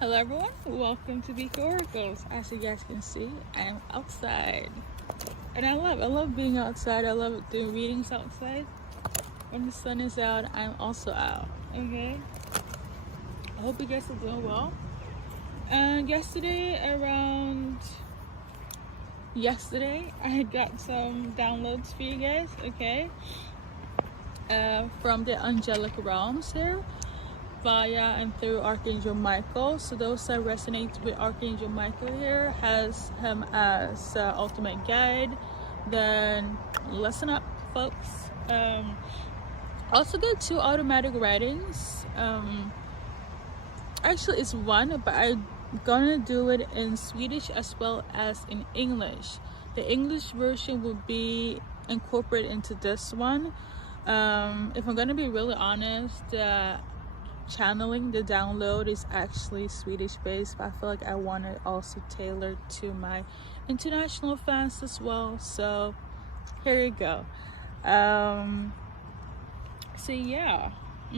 Hello everyone, welcome to Beak Oracles. As you guys can see, I am outside. And I love being outside. I love doing readings outside. When the sun is out, I'm also out. Okay? I hope you guys are doing well. Yesterday, I got some downloads for you guys, okay? From the angelic realms here, via and through Archangel Michael. So those that resonate with Archangel Michael here, has him as ultimate guide, then listen up, folks. Also get 2 automatic writings. Actually it's 1, but I'm gonna do it in Swedish as well as in English. The English version will be incorporated into this one. If I'm gonna be really honest, channeling, the download is actually Swedish based, but I feel like I want it also tailored to my international fans as well. So here you go. So yeah,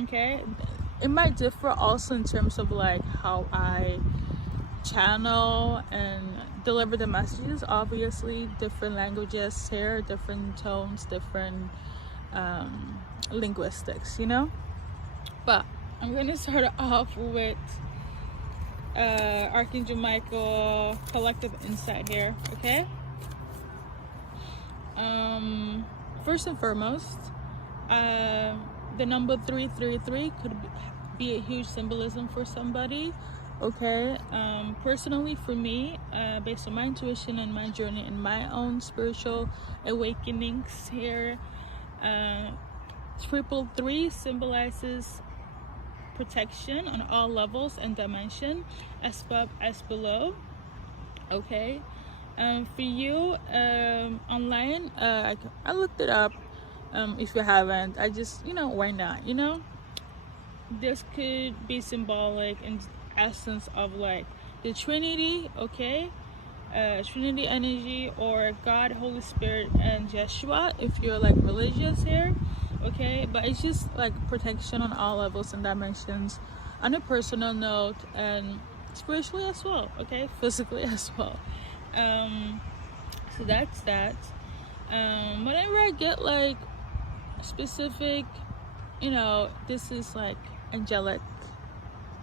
okay, it might differ also in terms of like how I channel and deliver the messages. Obviously different languages here, different tones, different linguistics, you know. But I'm gonna start off with Archangel Michael collective insight here, okay? First and foremost, the number 333 could be a huge symbolism for somebody, okay? Personally for me, based on my intuition and my journey and my own spiritual awakenings here, 333 symbolizes protection on all levels and dimension, as above as below, okay? For you, online, I looked it up. If you haven't, I just, why not, this could be symbolic in essence of like the Trinity, okay? Trinity energy, or God, Holy Spirit, and Yeshua if you're like religious here, okay? But it's just like protection on all levels and dimensions, on a personal note, and spiritually as well, okay? Physically as well. So that's that. Whenever I get like specific, this is like angelic,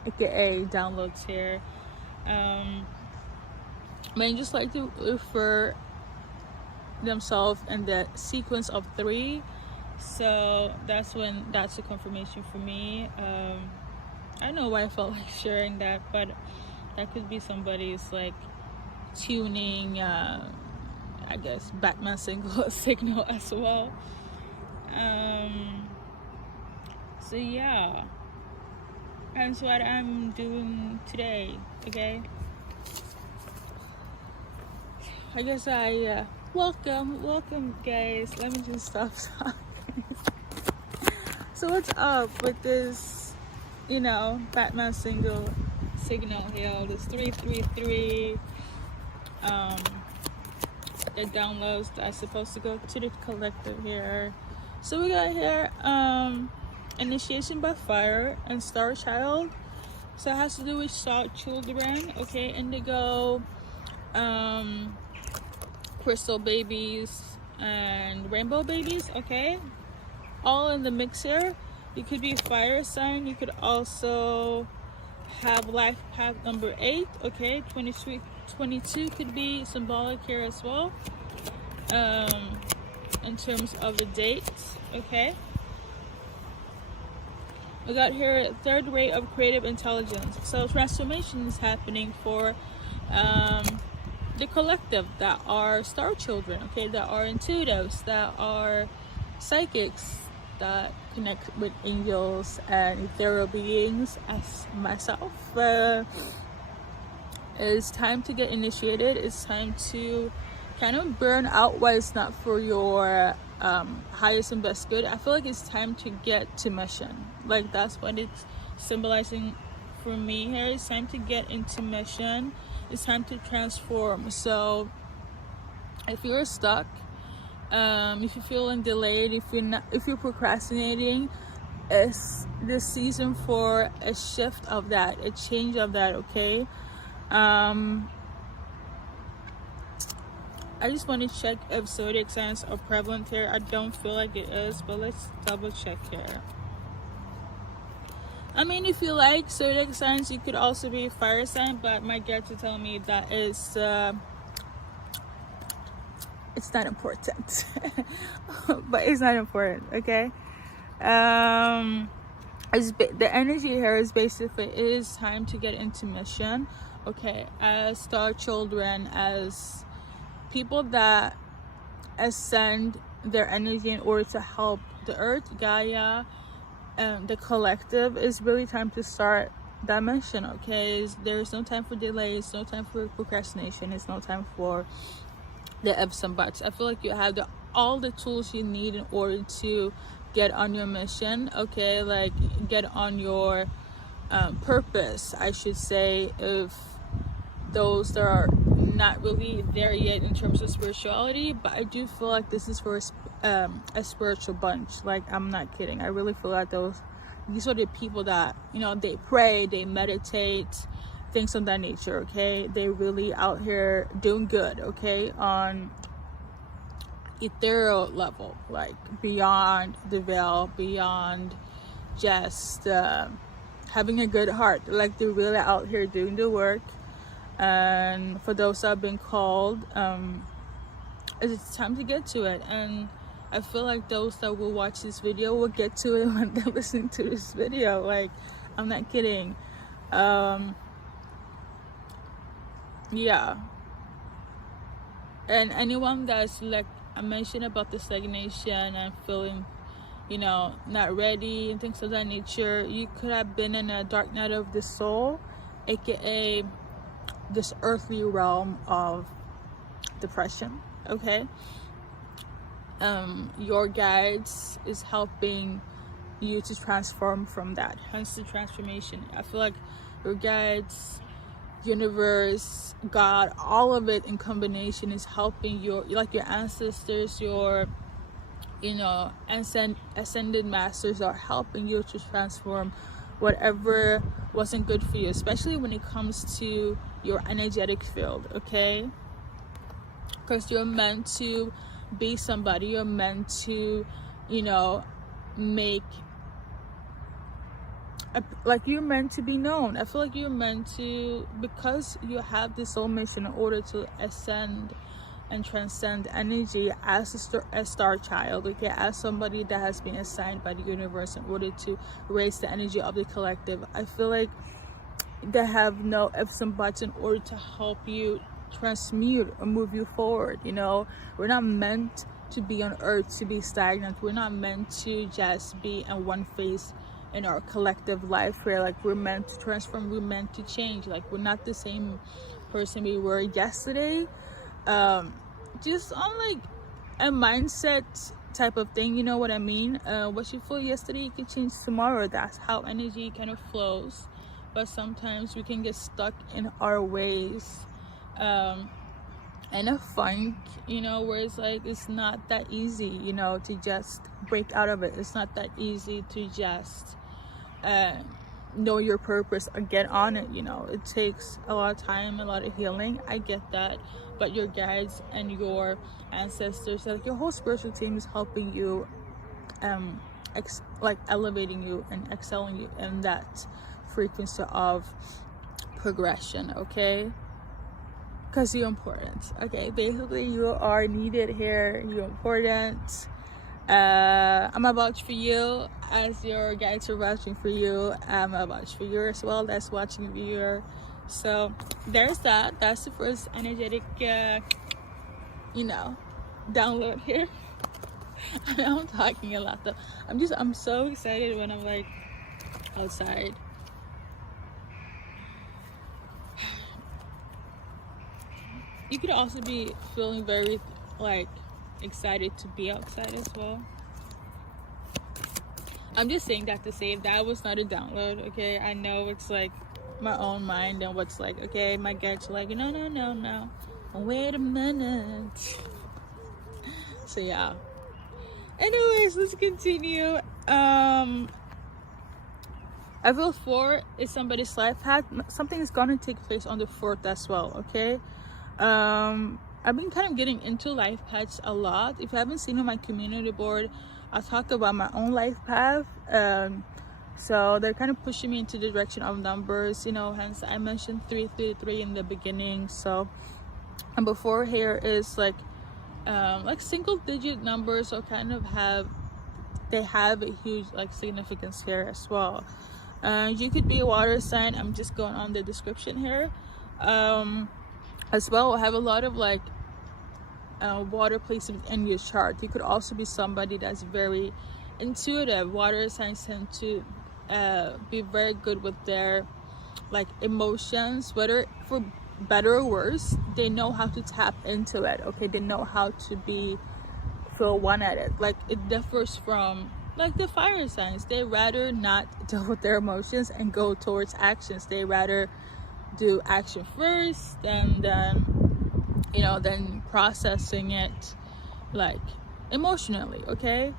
aka downloads here, may just like to refer themselves in the sequence of 3. So that's a confirmation for me. I don't know why I felt like sharing that, but that could be somebody's like tuning, I guess Batman signal as well. So yeah, that's what I'm doing today, okay? I guess welcome guys. Let me just stop talking. So what's up with this, Batman signal here, this 333, the downloads that are supposed to go to the collective here. So we got here, initiation by fire and star child. So it has to do with star children, okay? Indigo, crystal babies, and rainbow babies, okay? All in the mix here. You could be fire sign. You could also have life path number 8, okay? 22 could be symbolic here as well, in terms of the dates, okay? We got here 3rd ray of creative intelligence. So transformation is happening for the collective that are star children, okay? That are intuitives, that are psychics, that connect with angels and ethereal beings as myself. It's time to get initiated. It's time to kind of burn out what is not for your highest and best good. I feel like it's time to get to mission. Like that's what it's symbolizing for me here. It's time to get into mission. It's time to transform. So if you're stuck, if you're feeling delayed, if you're procrastinating, it's the season for a shift of that, a change of that, okay? I just want to check if zodiac signs are prevalent here. I don't feel like it is, but let's double check here. I mean, if you like zodiac signs, you could also be a fire sign, but my guides are telling me that is it's not important. But it's not important, okay? The energy here is basically, it is time to get into mission, okay? As star children, as people that ascend their energy in order to help the earth, Gaia, and the collective, is really time to start that mission, okay? There's no time for delays, no time for procrastination, it's no time for the ifs and buts. I feel like you have all the tools you need in order to get on your mission, okay? Like, get on your purpose, I should say, if those that are not really there yet in terms of spirituality. But I do feel like this is for a spiritual bunch. Like, I'm not kidding. I really feel like these are the people that, you know, they pray, they meditate, things of that nature, okay? They really out here doing good, okay, on ethereal level, like beyond the veil, beyond just having a good heart. Like, they're really out here doing the work. And for those that have been called, it's time to get to it. And I feel like those that will watch this video will get to it when they're listening to this video. Like, I'm not kidding. Yeah. And anyone that's, like I mentioned about the stagnation and feeling, you know, not ready and things of that nature, you could have been in a dark night of the soul, aka this earthly realm of depression, okay? Your guides is helping you to transform from that, hence the transformation. I feel like your guides, universe, God, all of it in combination is helping your ancestors, your, you know, ascended masters are helping you to transform whatever wasn't good for you, especially when it comes to your energetic field, okay? Because you're meant to be somebody, you're meant to, you know, you're meant to be known. I feel like you're meant to, because you have this soul mission in order to ascend and transcend energy as a star child, okay, as somebody that has been assigned by the universe in order to raise the energy of the collective. I feel like they have no ifs and buts in order to help you transmute or move you forward. You know, we're not meant to be on earth to be stagnant. We're not meant to just be in one phase in our collective life here. Like, we're meant to transform, we're meant to change. Like, we're not the same person we were yesterday. Just on like a mindset type of thing, you know what I mean? What you feel yesterday, you can change tomorrow. That's how energy kind of flows. But sometimes we can get stuck in our ways, and a funk, you know, where it's like, it's not that easy, you know, to just break out of it. It's not that easy to just know your purpose or get on it. You know, it takes a lot of time, a lot of healing. I get that. But your guides and your ancestors, like your whole spiritual team, is helping you, like elevating you and excelling you in that frequency of progression, okay? Because you're important, okay? Basically, you are needed here. You're important. I'm a vouch for you, as your guides are vouching for you. I'm a vouch for you as well. That's watching viewer. So there's that. That's the first energetic, you know, download here. I know I'm talking a lot though. I'm so excited when I'm like outside. You could also be feeling very like excited to be outside as well. I'm just saying that to say that was not a download, okay? I know it's like my own mind and what's like, okay, my guides are like, no, wait a minute. So yeah, anyways, let's continue. I feel 4 is somebody's life path. Something is going to take place on the 4th as well, okay? I've been kind of getting into life paths a lot. If you haven't seen on my community board, I talk about my own life path. So they're kind of pushing me into the direction of numbers, you know, hence I mentioned 333 in the beginning. So, and before here is like single digit numbers, so kind of they have a huge like significance here as well. You could be a water sign. I'm just going on the description here. As well, I have a lot of like water placement in your chart. You could also be somebody that's very intuitive. Water signs tend to be very good with their like emotions, whether for better or worse. They know how to tap into it, okay? They know how to feel one at it. Like it differs from like the fire signs. They rather not deal with their emotions and go towards actions. They rather do action first and then, you know, then processing it like emotionally, okay?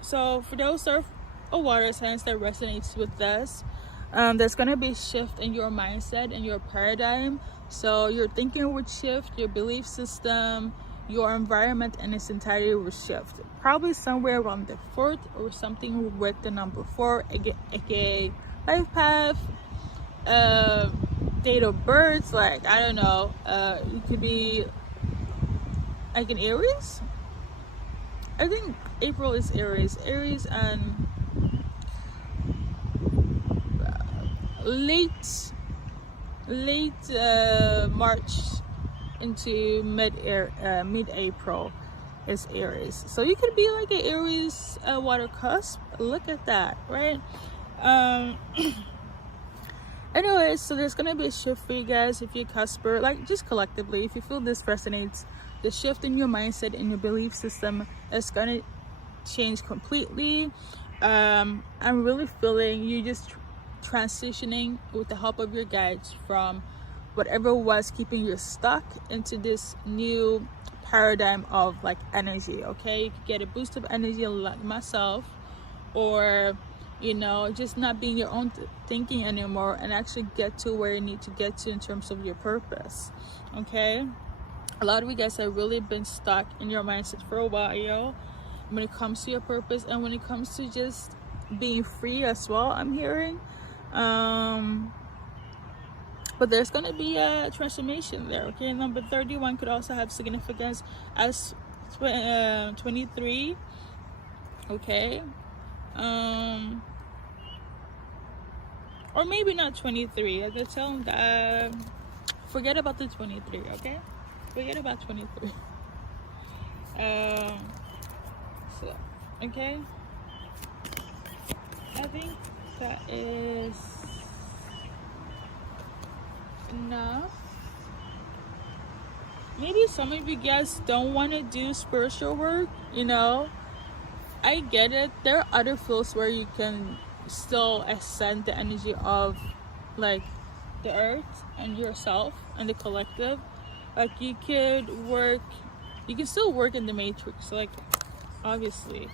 So for those of water signs that resonates with this, there's gonna be a shift in your mindset and your paradigm. So your thinking would shift, your belief system, your environment in its entirety will shift. Probably somewhere around the 4th or something with the number 4, aka life path, date of birth, like I don't know, it could be like an Aries. I think April is Aries and late March into mid-April is Aries. So you could be like an Aries water cusp. Look at that, right? Anyways, so there's gonna be a shift for you guys if you're cusper, like just collectively, if you feel this resonates, the shift in your mindset and your belief system is gonna change completely. I'm really feeling you just transitioning with the help of your guides from whatever was keeping you stuck into this new paradigm of like energy, okay? You could get a boost of energy like myself, or you know, just not being your own thinking anymore and actually get to where you need to get to in terms of your purpose, okay? A lot of you guys have really been stuck in your mindset for a while when it comes to your purpose and when it comes to just being free as well, I'm hearing. But there's gonna be a transformation there, okay? Number 31 could also have significance as 23, okay? Or maybe not 23. I could tell them that forget about the 23, okay? Forget about 23. So okay, I think that is enough. Maybe some of you guys don't want to do spiritual work, you know, I get it. There are other fields where you can still ascend the energy of like the earth and yourself and the collective. Like you can still work in the matrix, like obviously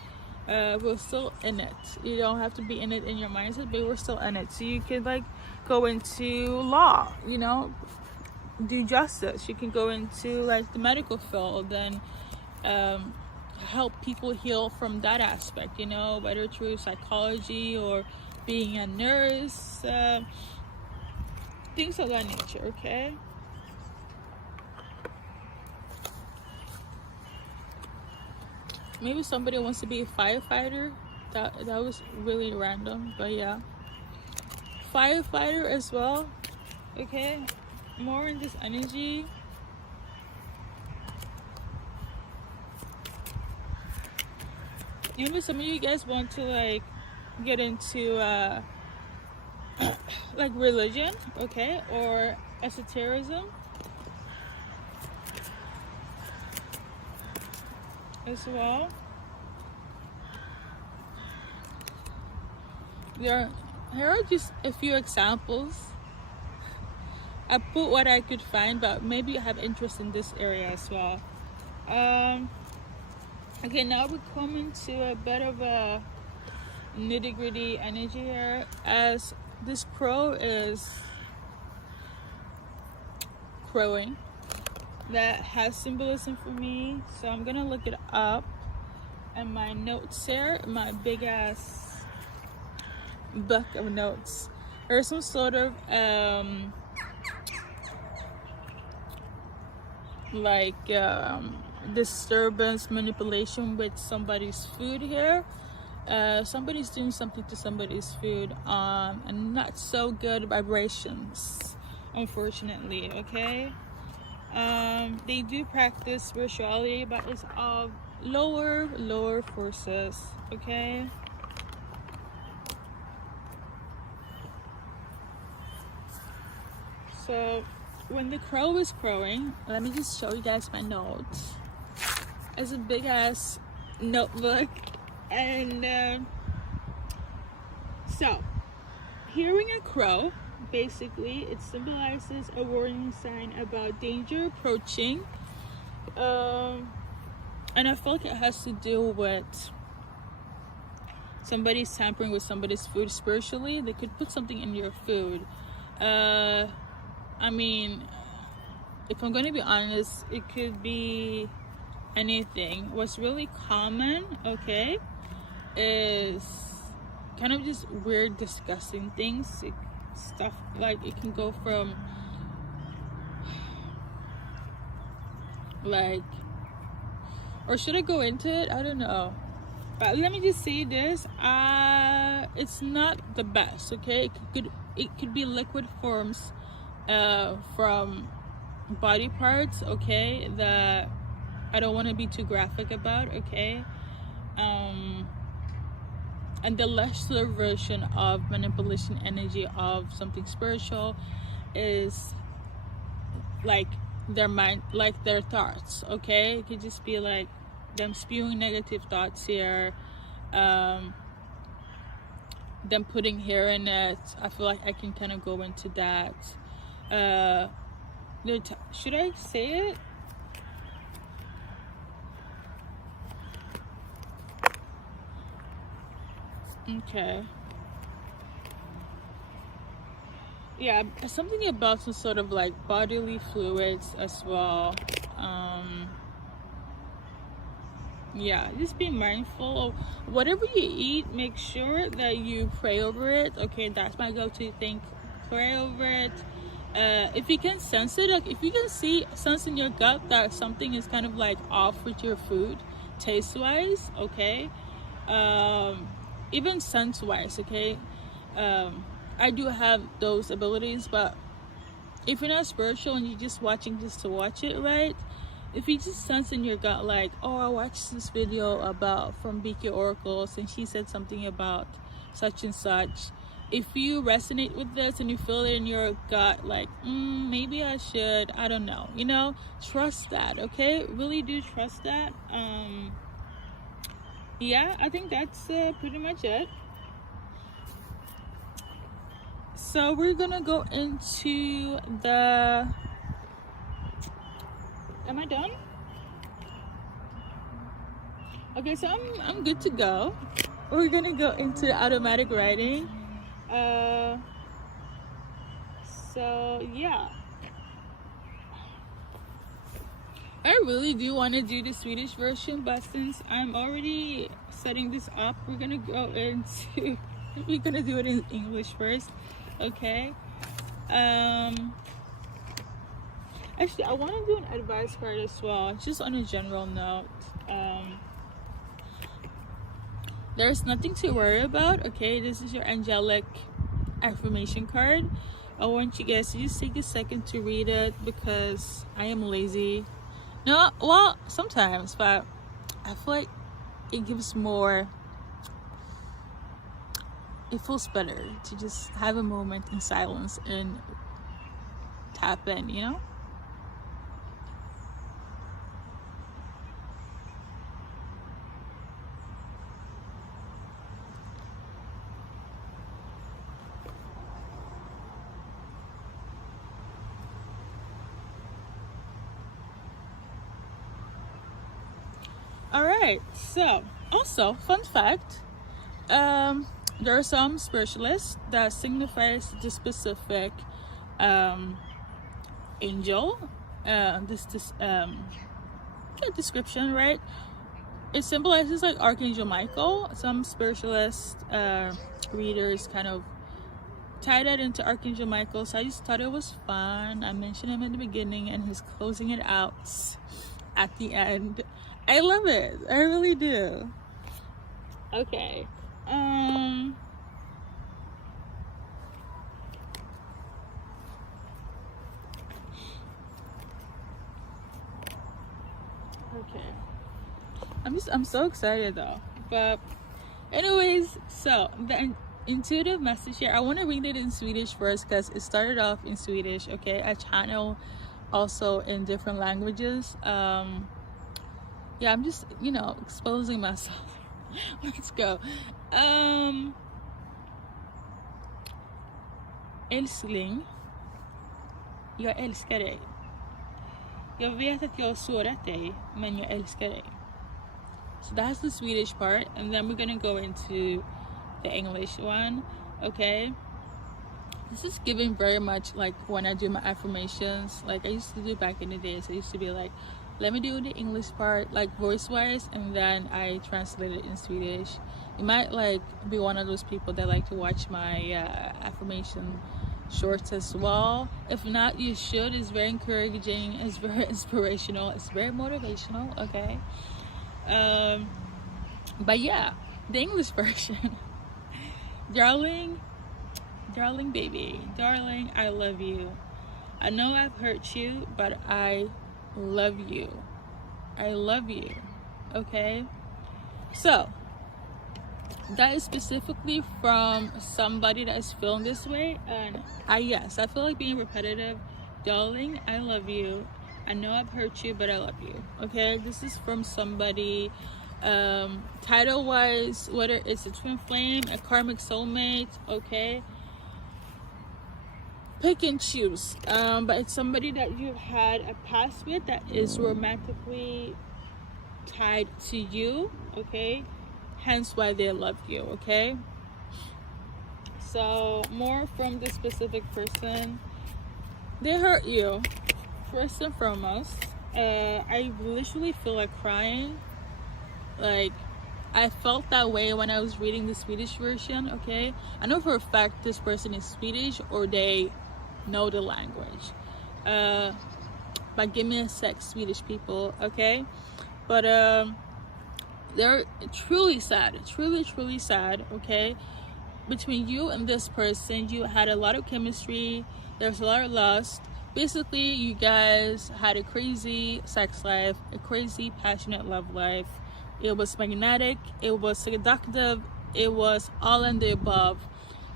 we're still in it. You don't have to be in it in your mindset, but we're still in it. So you could like go into law, you know, do justice. You can go into like the medical field and help people heal from that aspect, you know, whether through psychology or being a nurse, things of that nature, okay? Maybe somebody wants to be a firefighter. That was really random, but yeah, firefighter as well, okay? More in this energy. Maybe some of you guys want to like get into like religion, okay, or esotericism as well. Here are just a few examples. I put what I could find, but maybe you have interest in this area as well. Okay, now we're coming to a bit of a nitty-gritty energy here, as this crow is crowing. That has symbolism for me, so I'm gonna look it up. And my notes here, my big ass book of notes, there's some sort of disturbance, manipulation with somebody's food here. Somebody's doing something to somebody's food, and not so good vibrations, unfortunately. Okay, they do practice spirituality, but it's of lower forces. Okay, so when the crow is crowing, let me just show you guys my notes. It's a big ass notebook, and so hearing a crow, basically it symbolizes a warning sign about danger approaching, and I feel like it has to do with somebody's tampering with somebody's food spiritually. They could put something in your food. I mean, if I'm going to be honest, it could be anything. What's really common, okay, is kind of just weird, disgusting things. Stuff like, it can go from like, or should I go into it? I don't know. But let me just say this, it's not the best, okay? It could be liquid forms from body parts, okay, that I don't want to be too graphic about, okay? And the lesser version of manipulation energy of something spiritual is like their mind, like their thoughts, okay? It could just be like them spewing negative thoughts here, them putting hair in it. I feel like I can kind of go into that. Should I say it? Okay. Yeah, something about some sort of like bodily fluids as well. Yeah, just be mindful of whatever you eat. Make sure that you pray over it. Okay, that's my go-to thing. Pray over it. If you can sense it, like if you can sense in your gut that something is kind of like off with your food, taste-wise, okay, even sense-wise, okay. I do have those abilities, but if you're not spiritual and you're just watching just to watch it, right? If you just sense in your gut like, oh, I watched this video from BK Oracles and she said something about such and such. If you resonate with this and you feel it in your gut like, maybe I should, I don't know, you know, trust that, okay? Really do trust that. Yeah, I think that's pretty much it. So we're gonna go into the, am I done? Okay, so I'm good to go. We're gonna go into automatic writing. So yeah, I really do want to do the Swedish version, but since I'm already setting this up, we're gonna do it in English first, okay? Actually, I want to do an advice card as well, just on a general note. There's nothing to worry about, okay? This is your angelic affirmation card. I want you guys to just take a second to read it because I am lazy. No, well, sometimes, but I feel like it gives more, it feels better to just have a moment in silence and tap in, you know? All right, so also fun fact, There are some spiritualists that signifies the specific angel. This description, right? It symbolizes like Archangel Michael. Some spiritualist readers kind of tie that into Archangel Michael, so I just thought it was fun. I mentioned him in the beginning and he's closing it out at the end. I love it. I really do. Okay. Okay. I'm so excited though. But anyways, so the intuitive message here, I want to read it in Swedish first because it started off in Swedish. Okay, I channel also in different languages. Yeah, I'm just, you know, exposing myself. Let's go. Älskling, jag älskar dig. Jag vet att jag har sårat dig, men jag älskar dig. So that's the Swedish part, and then we're gonna go into the English one. Okay, this is giving very much like when I do my affirmations, like I used to do back in the days. I used to be like, let me do the English part like voice wise, and then I translate it in Swedish. You might like be one of those people that like to watch my affirmation shorts as well. If not, you should. It's very encouraging, it's very inspirational, it's very motivational. Okay, but yeah, the English version. Darling baby, darling, I love you. I know I've hurt you, but I love you. I love you. Okay, so that is specifically from somebody that is feeling this way, and I feel like being repetitive. Darling, I love you. I know I've hurt you, but I love you. Okay, this is from somebody, title wise, whether it's a twin flame, a karmic soulmate. Okay, pick and choose, but it's somebody that you've had a past with that is romantically tied to you. Okay, hence why they love you. Okay, so more from the specific person. They hurt you first and foremost. I literally feel like crying. Like, I felt that way when I was reading the Swedish version. Okay, I know for a fact this person is Swedish or they know the language. But give me a sec, Swedish people. Okay, but they're truly sad, truly sad. Okay, between you and this person, you had a lot of chemistry. There's a lot of lust. Basically, you guys had a crazy sex life, a crazy passionate love life. It was magnetic, it was seductive, it was all in the above.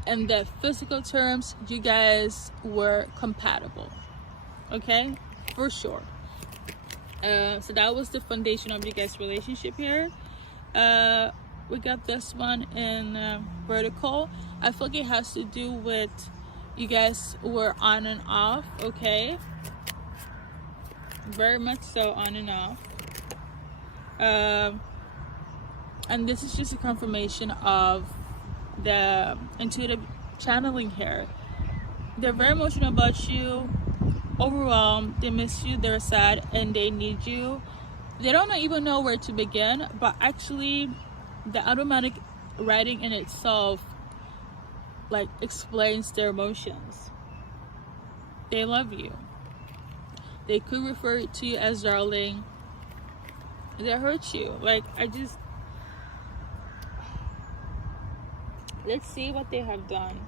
And the physical terms, you guys were compatible. Okay, for sure. So that was the foundation of your guys' relationship here. We got this one in vertical. I feel like it has to do with you guys were on and off. Okay, very much so on and off. And this is just a confirmation of the intuitive channeling here. They're very emotional about you, overwhelmed, they miss you, they're sad, and they need you. They don't even know where to begin, but actually the automatic writing in itself like explains their emotions. They love you. They could refer to you as darling. They hurt you. Like, let's see what they have done,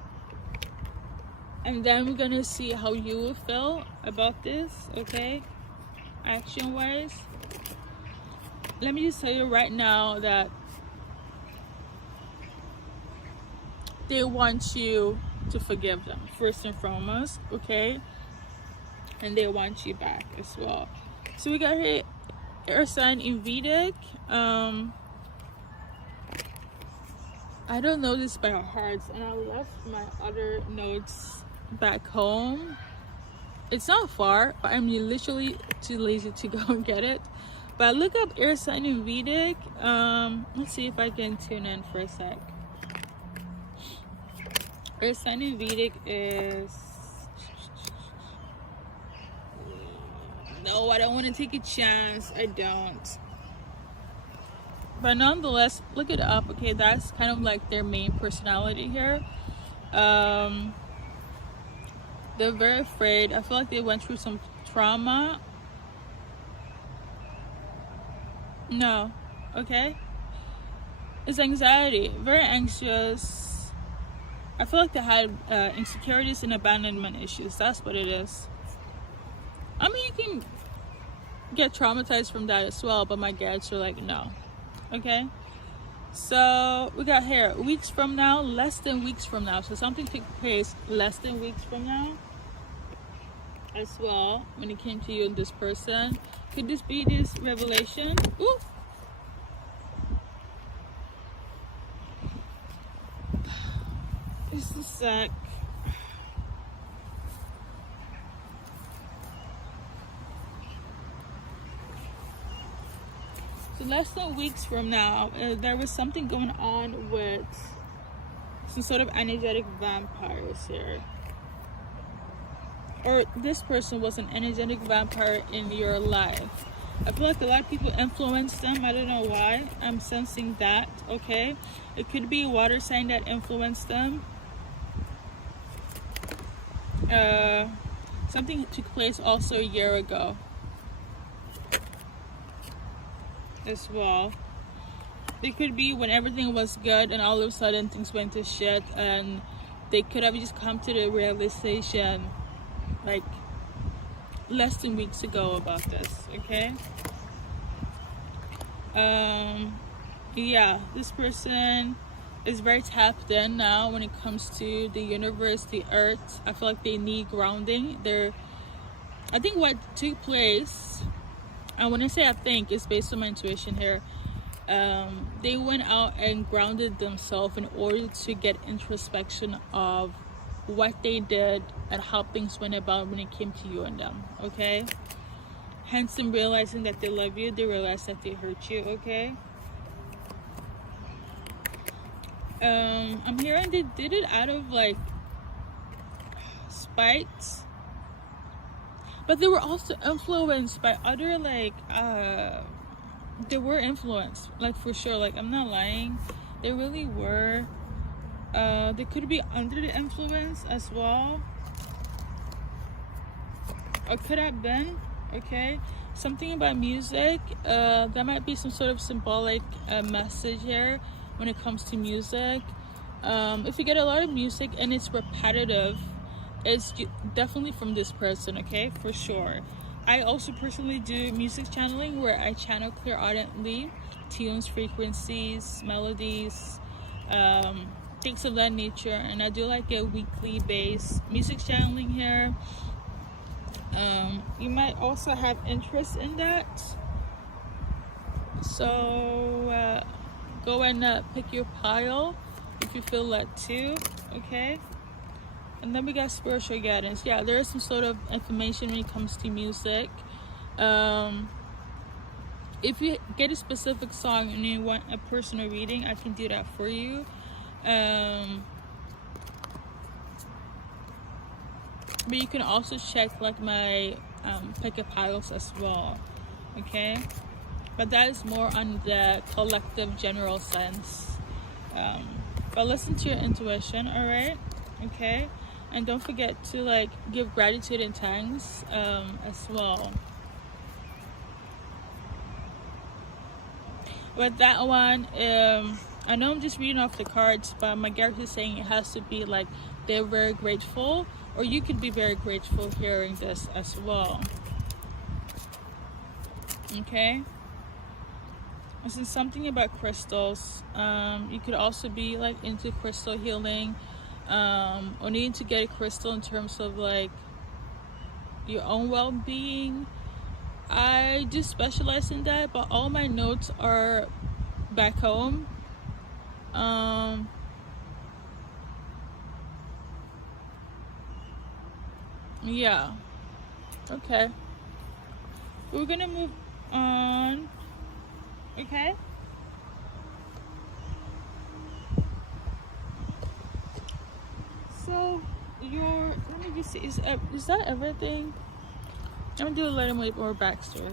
and then we're gonna see how you will feel about this. Okay, action wise, let me just tell you right now that they want you to forgive them first and foremost. Okay, and they want you back as well. So we got here air sign in Vedic. I don't know this by heart, and I left my other notes back home. It's not far, but I'm literally too lazy to go and get it. But look up air sign in Vedic. Let's see if I can tune in for a sec. Earth sign in Vedic is... No, I don't want to take a chance. I don't. But nonetheless, look it up. Okay, that's kind of like their main personality here. They're very afraid. I feel like they went through some trauma. No. Okay. It's anxiety. Very anxious. I feel like they had insecurities and abandonment issues. That's what it is. I mean, you can get traumatized from that as well, but my guides are like, no. Okay, so we got here weeks from now, less than weeks from now. So something took place less than weeks from now as well when it came to you and this person. Could this be this revelation? Ooh. Just a sec. So less than weeks from now, there was something going on with some sort of energetic vampires here. Or this person was an energetic vampire in your life. I feel like a lot of people influenced them. I don't know why. I'm sensing that, okay? It could be a water sign that influenced them. Something took place also a year ago as well. They could be when everything was good and all of a sudden things went to shit, and they could have just come to the realization like less than weeks ago about this, okay? Yeah, this person is very tapped in now when it comes to the universe, the earth. I feel like they need grounding. I think what took place, and when I say I think, it's based on my intuition here. They went out and grounded themselves in order to get introspection of what they did and how things went about when it came to you and them, okay? Hence them realizing that they love you, they realize that they hurt you, okay? I'm hearing they did it out of like spite, but they were also influenced by other like they were influenced, like for sure, like I'm not lying, they really were. They could be under the influence as well, or could have been, okay? Something about music, that might be some sort of symbolic message here when it comes to music. If you get a lot of music and it's repetitive, it's definitely from this person, okay, for sure. I also personally do music channeling, where I channel clairaudiently tunes, frequencies, melodies, things of that nature, and I do like a weekly base music channeling here. You might also have interest in that, so go and pick your pile if you feel that too, okay? And then we got spiritual guidance. Yeah, there is some sort of information when it comes to music. If you get a specific song and you want a personal reading, I can do that for you. But you can also check like my pick up piles as well, okay? But that is more on the collective general sense. But listen to your intuition, all right? Okay? And don't forget to like give gratitude and thanks as well. With that one, I know I'm just reading off the cards, but my guide is saying it has to be like they're very grateful, or you could be very grateful hearing this as well. Okay? This is something about crystals. You could also be like into crystal healing, or needing to get a crystal in terms of like your own well-being. I just specialize in that, but all my notes are back home. Yeah, okay, we're gonna move on, okay? so let me just see, is that everything? I'm gonna do a little more backstory.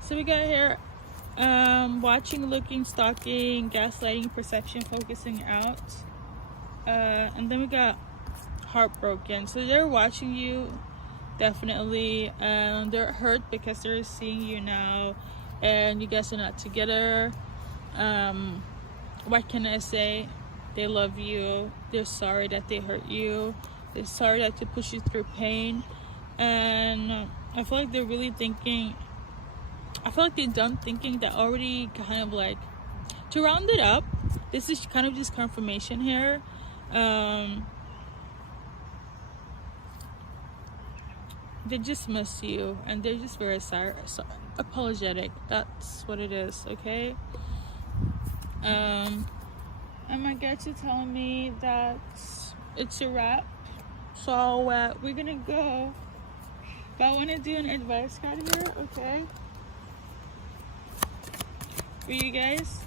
So we got here watching, looking, stalking, gaslighting, perception, focusing out, and then we got heartbroken. So they're watching you, definitely, and they're hurt because they're seeing you now and you guys are not together. What can I say? They love you. They're sorry that they hurt you. They're sorry that they push you through pain. And I feel like they're really thinking, I feel like they're done thinking that already, kind of like, to round it up, this is kind of just confirmation here. They just miss you and they're just very sorry, apologetic. That's what it is, okay? And my guides are telling me that it's a wrap. So we're gonna go. But I want to do an advice card here, okay? For you guys.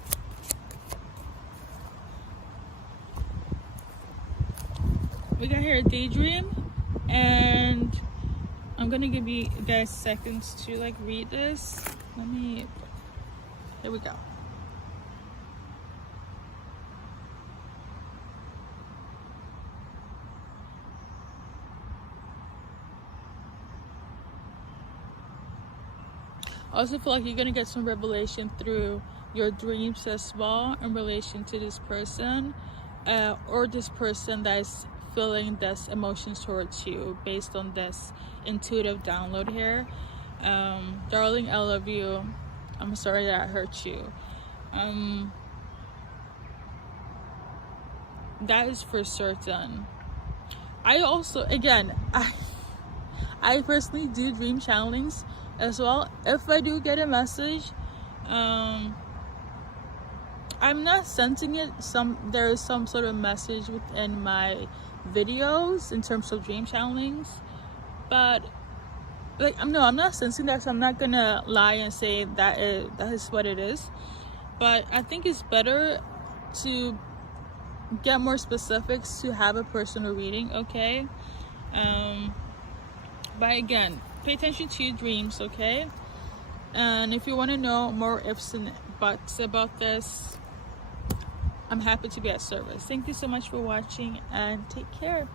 We got here a daydream, and I'm gonna give you guys seconds to like read this. Here we go. I also feel like you're gonna get some revelation through your dreams as well in relation to this person, or this person that is feeling this emotions towards you based on this intuitive download here. Darling, I love you. I'm sorry that I hurt you. That is for certain. I also, again, I personally do dream channelings as well. If I do get a message, I'm not sensing it. There is some sort of message within my videos in terms of dream channelings, but like I'm not sensing that, so I'm not gonna lie and say that is what it is. But I think it's better to get more specifics to have a personal reading, okay? But again, pay attention to your dreams, okay? And if you want to know more ifs and buts about this, I'm happy to be at service. Thank you so much for watching and take care.